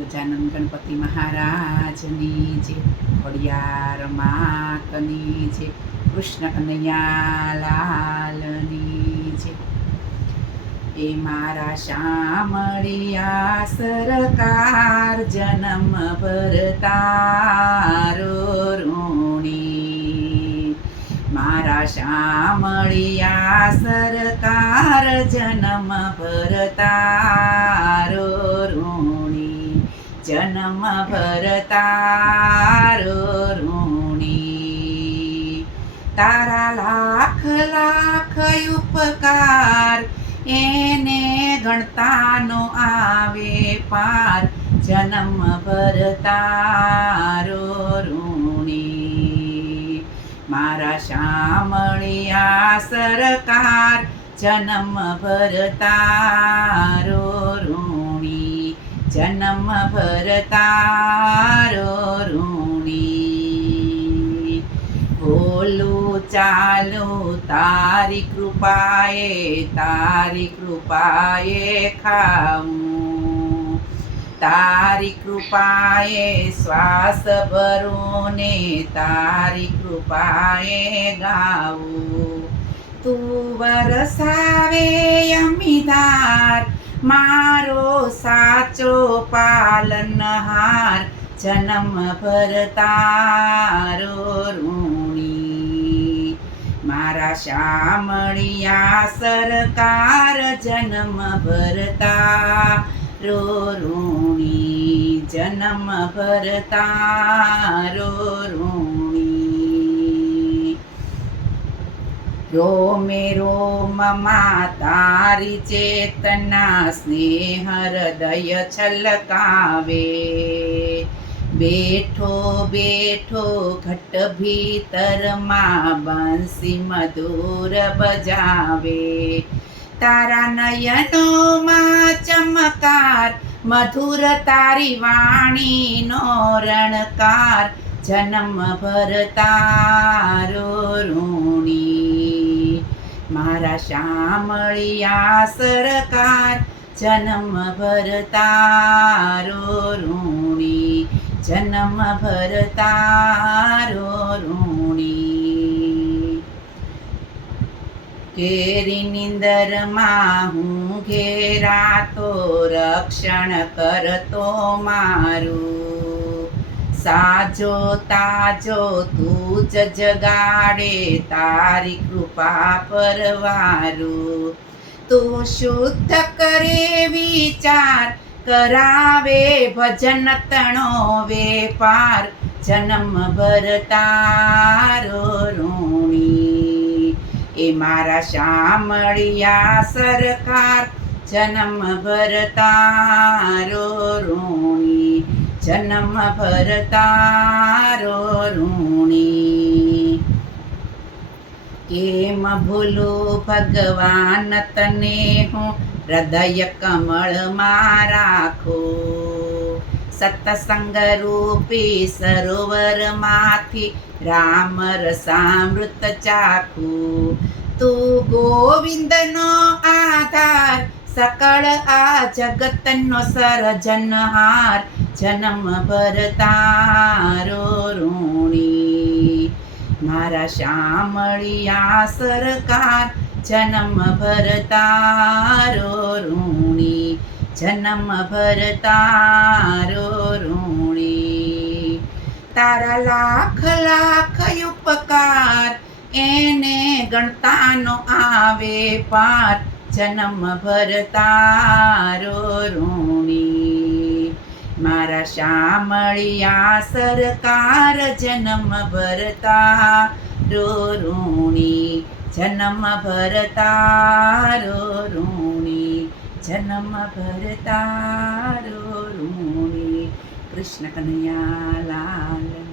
ગજાનંદ ગણપતિ મહારાજની જે ખોડિયાર માતની જે કૃષ્ણ કનૈયાલાલની જે એ મારા શામળિયા સરકાર જન્મ ભરતારો ઋણી. મારા શામળિયા સરકાર જન્મ ભરતારો જન્મ ભરતારો ઋણી તારા લાખ લાખ ઉપકાર એને ગણતાનો આવે પાર જન્મ ભરતારો ઋણી મારા શામળિયા સરકાર જન્મ ભરતારો ઋણી જન્મ ભરતારો ઋણી બોલું ચાલો તારી કૃપાએ તારી કૃપાએ ખાવું તારી કૃપાએ શ્વાસ ભરું ને તારી કૃપાએ ગાવું તું વરસાવે મારો સાચો પાલનહાર જન્મ ભરતારો ઋણી. મારા શામળિયા સરકાર જન્મ ભરતા રો ઋણી. જન્મ ભરતારો ઋણી. રોમે રોમમાં તારી ચેતના સ્નેહ હૃદય છલકાવે. બેઠો બેઠો ઘટ ભીતરમાં બંસી મધુર બજાવે. તારા નયનોમાં ચમકાર, મધુર તારી વાણીનો રણકાર જન્મ ભરતારો ઋણી. મારા શામળિયા સરકાર જન્મ ભરતારો ઋણી જન્મ ભરતારો ઋણી. કેરી નિંદરમાં હું ઘેરાતો, રક્ષણ કરતો મારું. સાજો, તાજો તું જ જગાડે તારી કૃપા પરવારું. તું શુદ્ધ કરે વિચાર, કરાવે ભજન તણો વેપાર જન્મ ભરતારો ઋણી. એ મારા શામળિયા સરકાર જન્મ ભરતારો ઋણી. જન્મ ભરતારો ઋણી કેમ ભૂલું ભગવાન તને હું હૃદય કમળમાં રાખો સત્સંગ રૂપી સરોવરમાંથી રામ રસામૃત ચાખું તું ગોવિંદનો આધાર સકળ આ જગતનો સરજનહાર જન્મ ભરતારો ઋણી મારા શામળિયા સરકાર જન્મ ભરતારો ઋણી જન્મ ભરતારો ઋણી તારા લાખ લાખ ઉપકાર એને ગણતાનો આવે પાર જન્મ ભરતારો ઋણી. મારા શામળિયા સરકાર જન્મ ભરતા ઋણી. જન્મ ભરતારો ઋણી. જન્મ ભરતારો ઋણી. કૃષ્ણ કનૈયા લાલ